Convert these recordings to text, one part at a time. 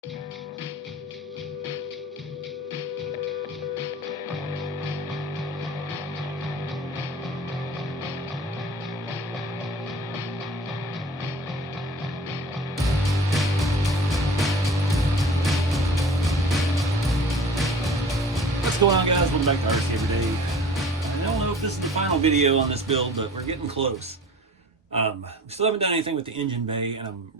What's going on, guys? Welcome back to RC Everyday. I don't know if this is the final video on this build, but we're getting close. We still haven't done anything with the engine bay, and I'm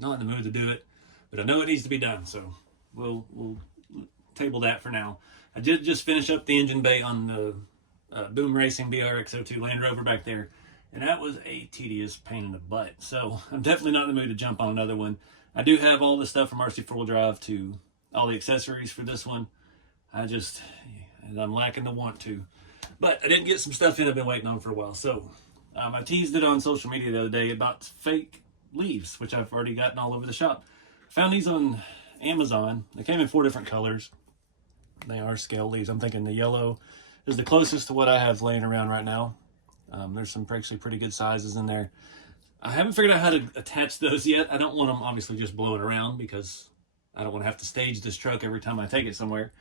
not in the mood to do it, but I know it needs to be done, so we'll table that for now. I did just finish up the engine bay on the Boom Racing BRX02 Land Rover back there, and that was a tedious pain in the butt, so I'm definitely not in the mood to jump on another one. I do have all the stuff from RC 4-wheel drive to all the accessories for this one. I'm lacking the want to. But I didn't get some stuff in I've been waiting on for a while. So I teased it on social media the other day about fake leaves, which I've already gotten all over the shop. Found these on Amazon. They came in 4 different colors. They are scale leaves. I'm thinking the yellow is the closest to what I have laying around right now. There's some actually pretty good sizes in there. I haven't figured out how to attach those yet. I don't want them obviously just blowing around because I don't want to have to stage this truck every time I take it somewhere.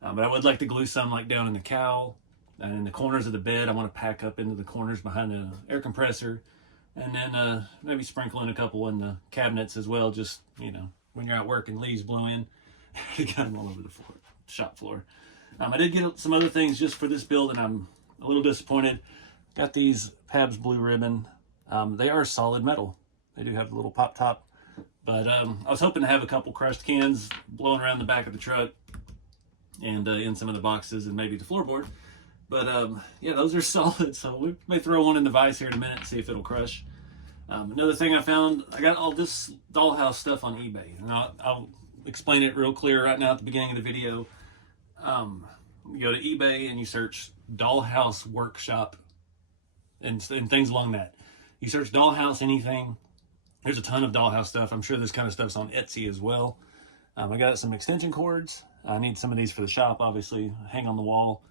But I would like to glue some like down in the cowl and in the corners of the bed. I want to pack up into the corners behind the air compressor, and then maybe sprinkle in a couple in the cabinets as well. Just, you know, when you're out working, leaves blow in. I got them all over the floor, shop floor. I did get some other things just for this build, and I'm a little disappointed. Got these Pabst Blue Ribbon. They are solid metal. They do have a little pop top, but I was hoping to have a couple crushed cans blowing around the back of the truck and in some of the boxes and maybe the floorboard. But yeah, those are solid, so we may throw one in the vise here in a minute and see if it'll crush. Another thing I found, I got all this dollhouse stuff on eBay, and I'll explain it real clear right now at the beginning of the video. You go to eBay and you search dollhouse workshop and things along that. You search dollhouse anything, there's a ton of dollhouse stuff. I'm sure this kind of stuff's on Etsy as well. I got some extension cords. I need some of these for the shop, obviously, hang on the wall.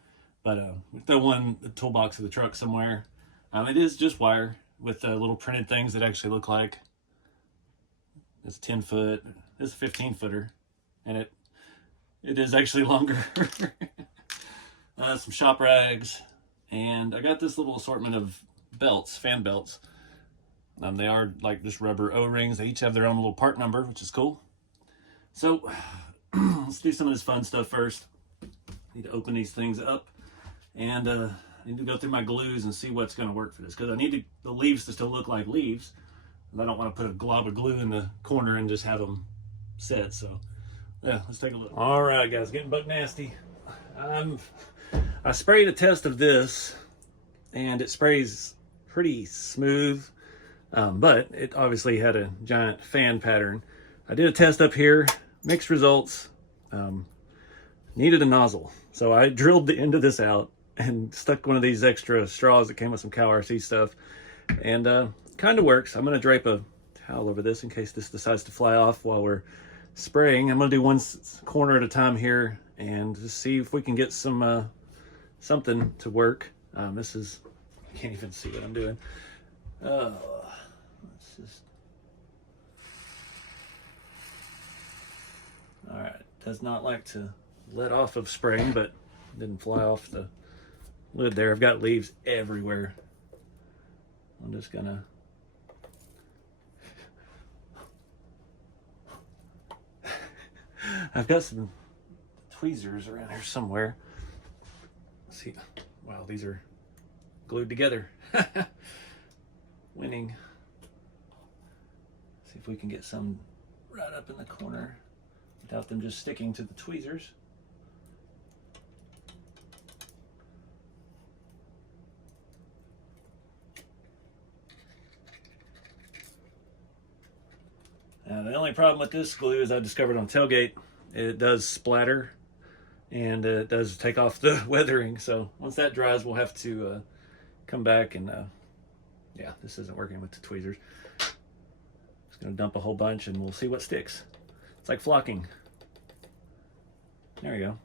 But throw one in the toolbox of the truck somewhere. It is just wire with little printed things that actually look like it's a 10-foot, it's a 15-footer, and it is actually longer. Some shop rags, and I got this little assortment of belts, fan belts. They are like just rubber O-rings. They each have their own little part number, which is cool. So let's do some of this fun stuff first. Need to open these things up, and I need to go through my glues and see what's going to work for this, because I need the leaves to still look like leaves, and I don't want to put a glob of glue in the corner and just have them set. So yeah, let's take a look. All right, guys, getting buck nasty. I sprayed a test of this, and it sprays pretty smooth, but it obviously had a giant fan pattern. I did a test up here, mixed results. Needed a nozzle, so I drilled the end of this out and stuck one of these extra straws that came with some Cow RC stuff, and kind of works. I'm going to drape a towel over this in case this decides to fly off while we're spraying. I'm going to do one corner at a time here and just see if we can get some something to work. This is, I can't even see what I'm doing. Let's just, all right, does not like to let off of spraying, but didn't fly off the lid there. I've got leaves everywhere. I'm just gonna I've got some tweezers around here somewhere. Let's see. Wow, these are glued together. Winning. See if we can get some right up in the corner without them just sticking to the tweezers. The only problem with this glue, as I discovered on tailgate, it does splatter and it does take off the weathering. So once that dries, we'll have to come back and yeah, this isn't working with the tweezers. Just gonna dump a whole bunch and we'll see what sticks. It's like flocking. There we go.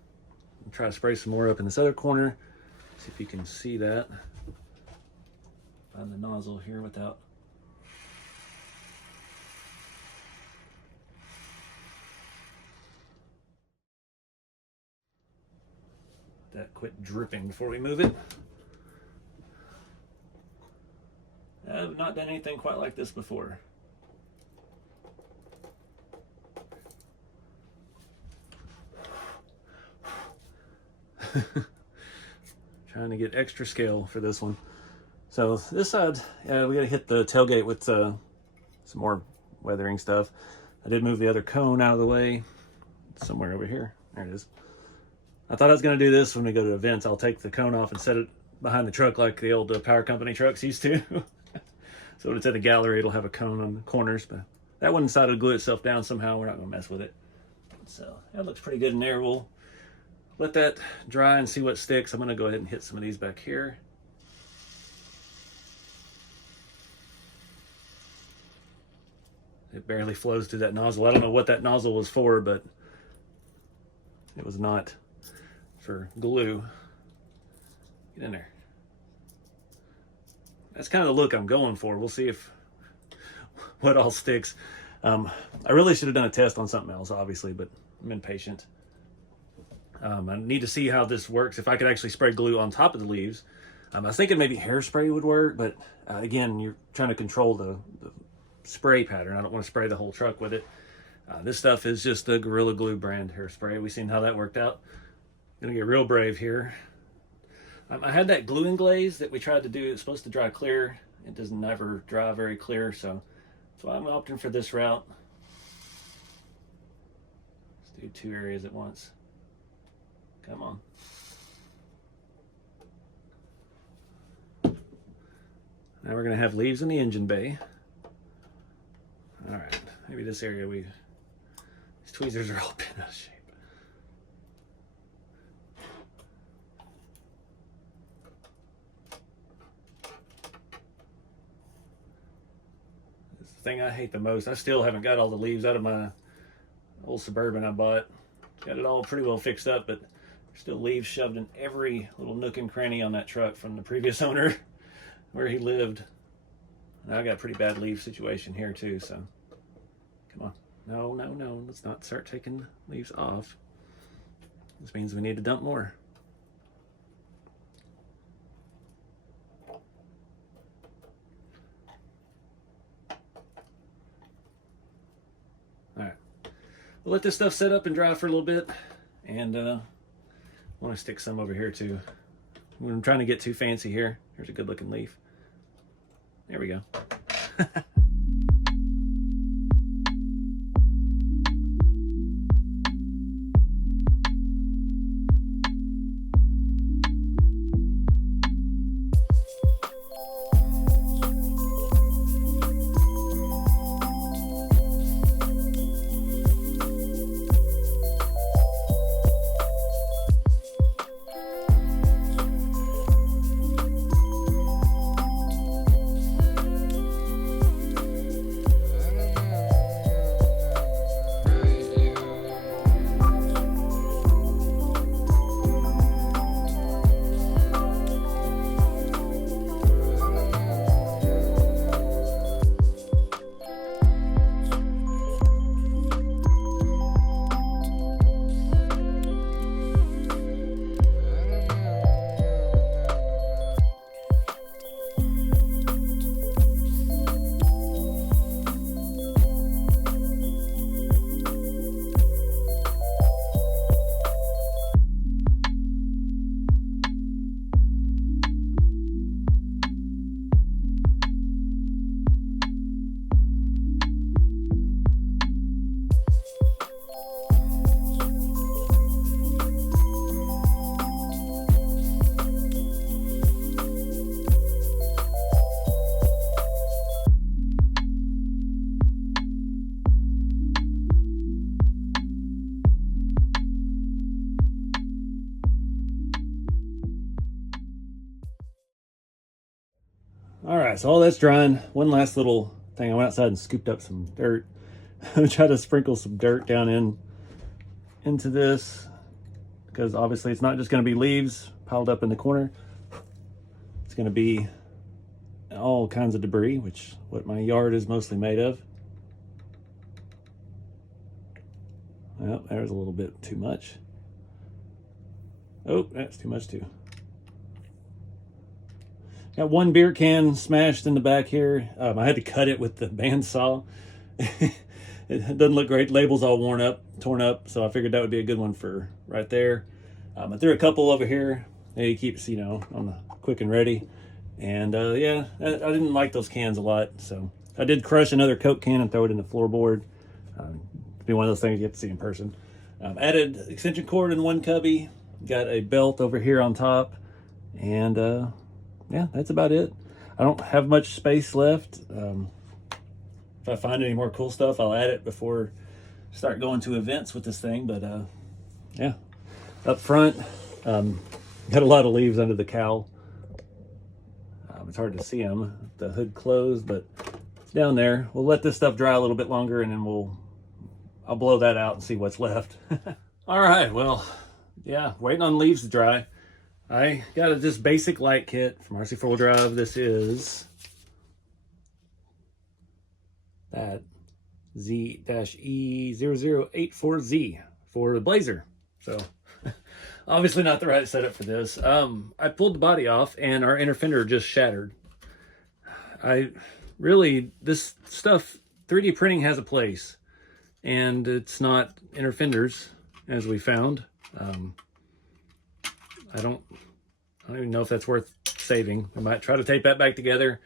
I'll try to spray some more up in this other corner. See if you can see that. Find the nozzle here without. that quit dripping before we move it. I've not done anything quite like this before. Trying to get extra scale for this one. So this side, we gotta hit the tailgate with some more weathering stuff. I did move the other cone out of the way. It's somewhere over here. There it is. I thought I was gonna do this when we go to events. I'll take the cone off and set it behind the truck like the old power company trucks used to. So when it's at the gallery, it'll have a cone on the corners, but that one decided to glue itself down somehow. We're not gonna mess with it. So that looks pretty good in there. We'll let that dry and see what sticks. I'm gonna go ahead and hit some of these back here. It barely flows through that nozzle. I don't know what that nozzle was for, but it was not for glue. Get in there. That's kind of the look I'm going for. We'll see if what all sticks. I really should have done a test on something else, obviously, but I'm impatient. I need to see how this works. If I could actually spray glue on top of the leaves. I was thinking maybe hairspray would work, but again, you're trying to control the spray pattern. I don't want to spray the whole truck with it. This stuff is just the Gorilla Glue brand hairspray. We've seen how that worked out. I'm gonna get real brave here. I had that glue and glaze that we tried to do. It's supposed to dry clear. It does never dry very clear, so I'm opting for this route. Let's do 2 areas at once. Come on. Now we're gonna have leaves in the engine bay. All right, maybe this area these tweezers are all bent out of shape. It's the thing I hate the most. I still haven't got all the leaves out of my old Suburban I bought. Got it all pretty well fixed up, but there's still leaves shoved in every little nook and cranny on that truck from the previous owner where he lived. Now I got a pretty bad leaf situation here too, so come on. No, no, no, let's not start taking leaves off. This means we need to dump more. All right, we'll let this stuff set up and dry for a little bit, and I want to stick some over here too. I'm trying to get too fancy here. Here's a good looking leaf. There we go. All right, so all that's drying. One last little thing. I went outside and scooped up some dirt. I'm trying to sprinkle some dirt down into this, because obviously it's not just going to be leaves piled up in the corner. It's going to be all kinds of debris, which is what my yard is mostly made of. Well, there's a little bit too much. Oh, that's too much too. Got one beer can smashed in the back here. I had to cut it with the bandsaw. It doesn't look great. Label's all torn up. So I figured that would be a good one for right there. I threw a couple over here. He keeps, you know, on the quick and ready. And yeah, I didn't like those cans a lot. So I did crush another Coke can and throw it in the floorboard. It'd be one of those things you get to see in person. Added extension cord in one cubby. Got a belt over here on top. And yeah, that's about it. I don't have much space left. If I find any more cool stuff, I'll add it before I start going to events with this thing. But yeah, up front, got a lot of leaves under the cowl. It's hard to see them, the hood closed, but it's down there. We'll let this stuff dry a little bit longer, and then I'll blow that out and see what's left. All right, well, yeah, waiting on leaves to dry. I got this basic light kit from RC 4-wheel drive. This is that Z-E0084Z for the Blazer. So obviously not the right setup for this. I pulled the body off and our inner fender just shattered. This stuff, 3D printing has a place, and it's not inner fenders, as we found. I don't even know if that's worth saving. I might try to tape that back together.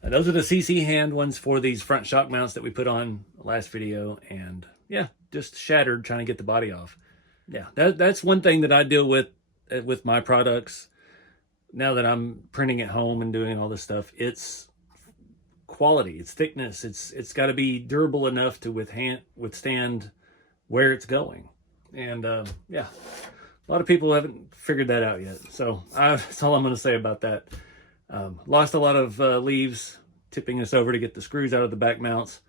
Those are the CC hand ones for these front shock mounts that we put on last video, and yeah, just shattered trying to get the body off. Yeah, that's one thing that I deal with my products now that I'm printing at home and doing all this stuff. It's quality, it's thickness, it's got to be durable enough to withstand where it's going. And yeah, a lot of people haven't figured that out yet. So that's all I'm going to say about that. Lost a lot of leaves tipping us over to get the screws out of the back mounts.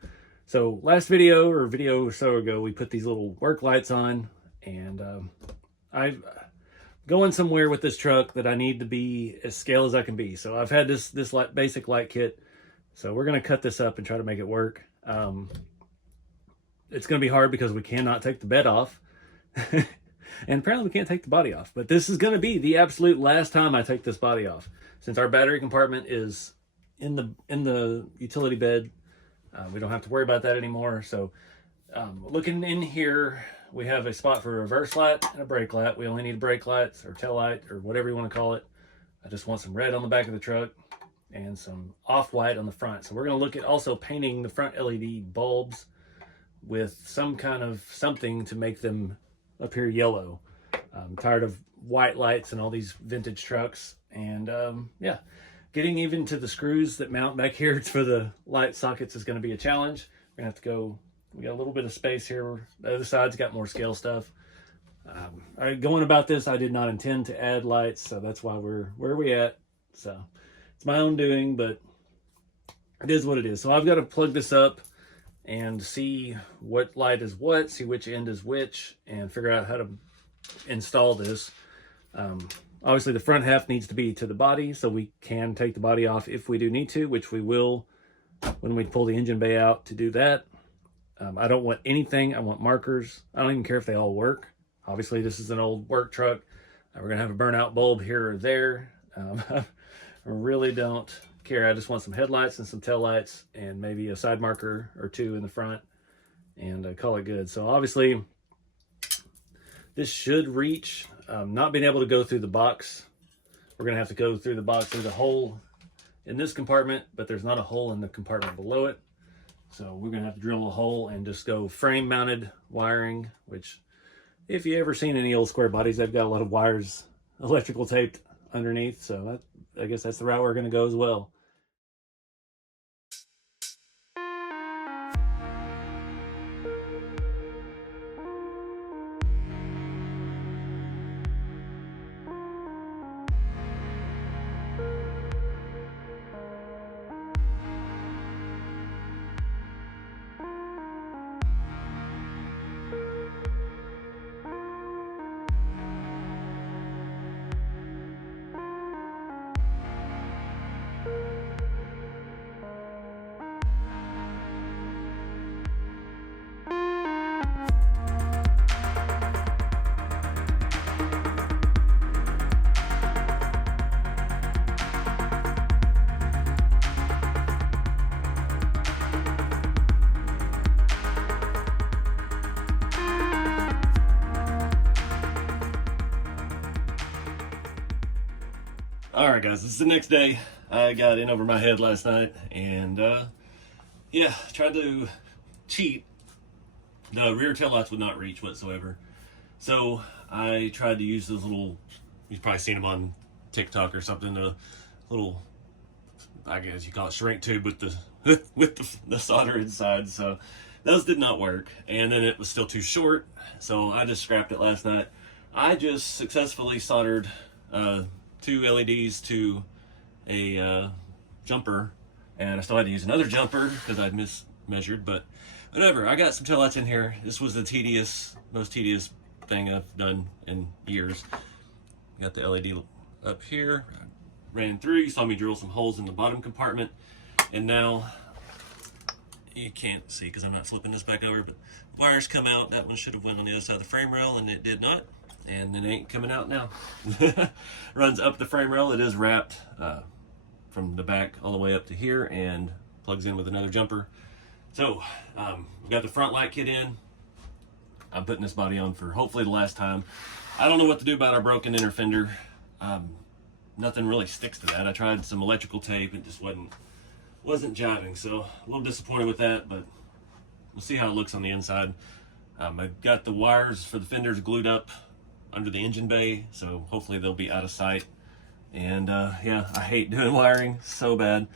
So last video or or so ago, we put these little work lights on, and I'm going somewhere with this truck that I need to be as scale as I can be. So I've had this basic light kit. So we're going to cut this up and try to make it work. It's going to be hard because we cannot take the bed off. And apparently we can't take the body off. But this is going to be the absolute last time I take this body off. Since our battery compartment is in the utility bed, we don't have to worry about that anymore. So looking in here, we have a spot for a reverse light and a brake light. We only need brake lights or tail light or whatever you want to call it. I just want some red on the back of the truck and some off-white on the front. So we're going to look at also painting the front LED bulbs with some kind of something to make them appear yellow. I'm tired of white lights and all these vintage trucks. And yeah, getting even to the screws that mount back here for the light sockets is going to be a challenge. We're going to have to go, we got a little bit of space here. The other side's got more scale stuff. Going about this, I did not intend to add lights, so that's why we're where we at. So it's my own doing, but it is what it is. So I've got to plug this up and see what light is what, see which end is which, and figure out how to install this. Obviously the front half needs to be to the body, so we can take the body off if we do need to, which we will when we pull the engine bay out to do that. I don't want anything. I want markers. I don't even care if they all work. Obviously this is an old work truck. We're gonna have a burnout bulb here or there. I really don't care. I just want some headlights and some tail lights and maybe a side marker or two in the front, and call it good. So obviously this should reach. Not being able to go through the box, we're gonna have to go through the box. There's a hole in this compartment, but there's not a hole in the compartment below it. So we're gonna have to drill a hole and just go frame mounted wiring, which if you ever seen any old Squarebodies, they've got a lot of wires electrical taped underneath. So I guess that's the route we're gonna go as well. Alright guys, this is the next day. I got in over my head last night and yeah, tried to cheat. The rear taillights would not reach whatsoever. So I tried to use those little, you've probably seen them on TikTok or something, a little, I guess you call it shrink tube with the solder inside. So those did not work, and then it was still too short, so I just scrapped it last night. I just successfully soldered 2 LEDs to a jumper, and I still had to use another jumper because I'd mismeasured, but whatever. I got some taillights in here. This was the most tedious thing I've done in years. Got the LED up here, ran through, you saw me drill some holes in the bottom compartment, and now you can't see because I'm not flipping this back over, but wires come out. That one should have went on the other side of the frame rail, and it did not, and it ain't coming out now. Runs up the frame rail. It is wrapped from the back all the way up to here and plugs in with another jumper. So we got the front light kit in. I'm putting this body on for hopefully the last time. I don't know what to do about our broken inner fender. Nothing really sticks to that. I tried some electrical tape. It just wasn't jiving, so a little disappointed with that, but we'll see how it looks on the inside. I've got the wires for the fenders glued up under the engine bay, so hopefully they'll be out of sight. And yeah, I hate doing wiring so bad.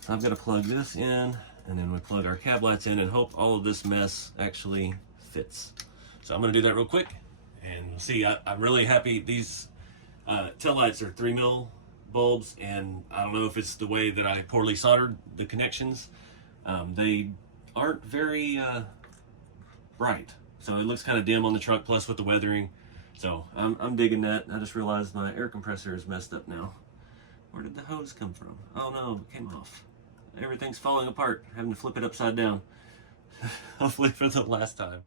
So I've got to plug this in, and then we plug our cab lights in and hope all of this mess actually fits. So I'm going to do that real quick, and we'll see. I'm really happy. These tail lights are 3mm bulbs, and I don't know if it's the way that I poorly soldered the connections. They aren't very bright, so it looks kind of dim on the truck, plus with the weathering. So I'm digging that. I just realized my air compressor is messed up now. Where did the hose come from? Oh no, it came off. Everything's falling apart. Having to flip it upside down. Hopefully for the last time.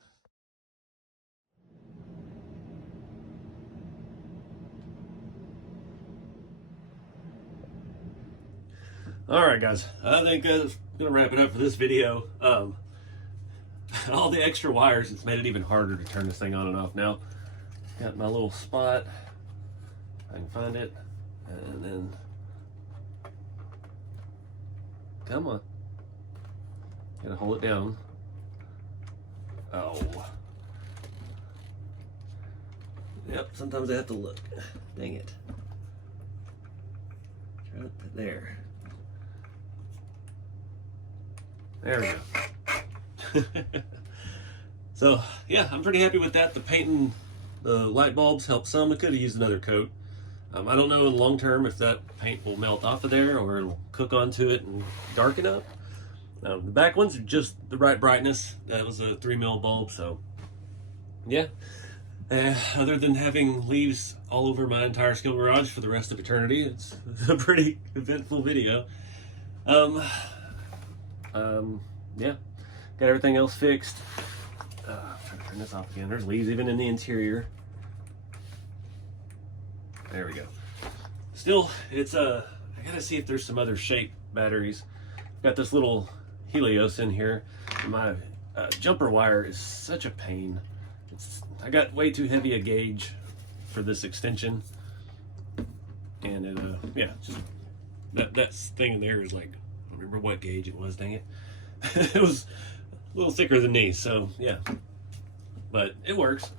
Alright guys, I think that's gonna wrap it up for this video. All the extra wires, it's made it even harder to turn this thing on and off now. Got my little spot, I can find it, and then, come on, gotta hold it down. Oh. Yep, sometimes I have to look. Dang it. Try to put there. There we go. So yeah, I'm pretty happy with that. The painting the light bulbs helped some. I could have used another coat. I don't know in the long term if that paint will melt off of there or it'll cook onto it and darken up. The back ones are just the right brightness. That was a 3mm bulb, so yeah. Other than having leaves all over my entire skill garage for the rest of eternity, it's a pretty eventful video. Yeah, got everything else fixed. Trying to turn this off again. There's leaves even in the interior. There we go. Still, it's I gotta see if there's some other shape batteries. Got this little Helios in here. My jumper wire is such a pain. I got way too heavy a gauge for this extension, and it yeah, just that thing in there is like, I don't remember what gauge it was. Dang it. It was a little thicker than these, so yeah, but it works.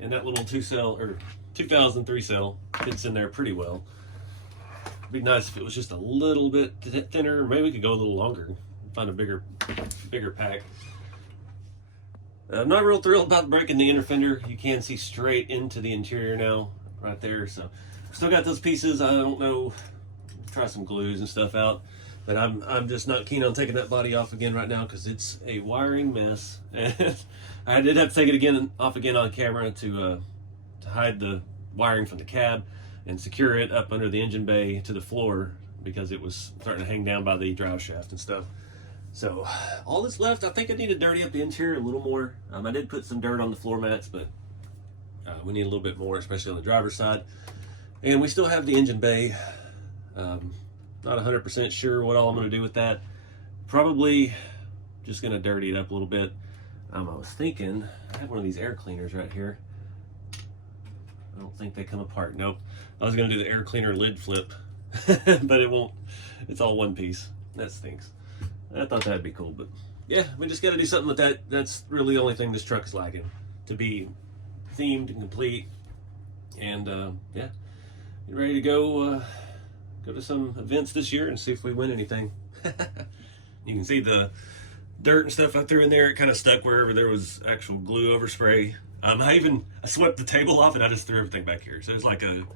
And that little 2-cell or 2003 cell fits in there pretty well. It'd be nice if it was just a little bit thinner. Maybe we could go a little longer, find a bigger pack. I'm not real thrilled about breaking the inner fender. You can see straight into the interior now, right there. So still got those pieces. I don't know, try some glues and stuff out. But I'm just not keen on taking that body off again right now because it's a wiring mess. And I did have to take it off again on camera to hide the wiring from the cab and secure it up under the engine bay to the floor because it was starting to hang down by the drive shaft and stuff. So all that's left, I think I need to dirty up the interior a little more. I did put some dirt on the floor mats, but we need a little bit more, especially on the driver's side. And we still have the engine bay. Not 100% sure what all I'm going to do with that. Probably just going to dirty it up a little bit. I was thinking, I have one of these air cleaners right here. I don't think they come apart. Nope. I was gonna do the air cleaner lid flip, but it won't. It's all one piece. That stinks. I thought that'd be cool, but yeah, we just gotta do something with that. That's really the only thing this truck's lacking, to be themed and complete. And yeah, get ready to go to some events this year and see if we win anything. You can see the dirt and stuff I threw in there. It kind of stuck wherever there was actual glue overspray. I swept the table off and I just threw everything back here. So there's like a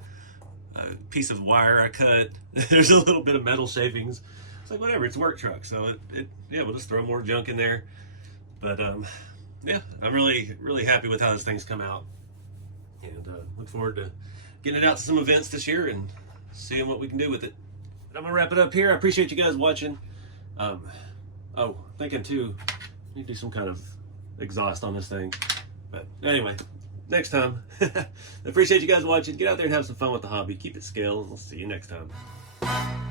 piece of wire I cut. There's a little bit of metal shavings. It's like, whatever, it's a work truck. So yeah, we'll just throw more junk in there. But yeah, I'm really happy with how this thing's come out. And look forward to getting it out to some events this year and seeing what we can do with it. But I'm gonna wrap it up here. I appreciate you guys watching. Oh, thinking too, need to do some kind of exhaust on this thing. But anyway, next time. I appreciate you guys watching. Get out there and have some fun with the hobby. Keep it scale, and we'll see you next time.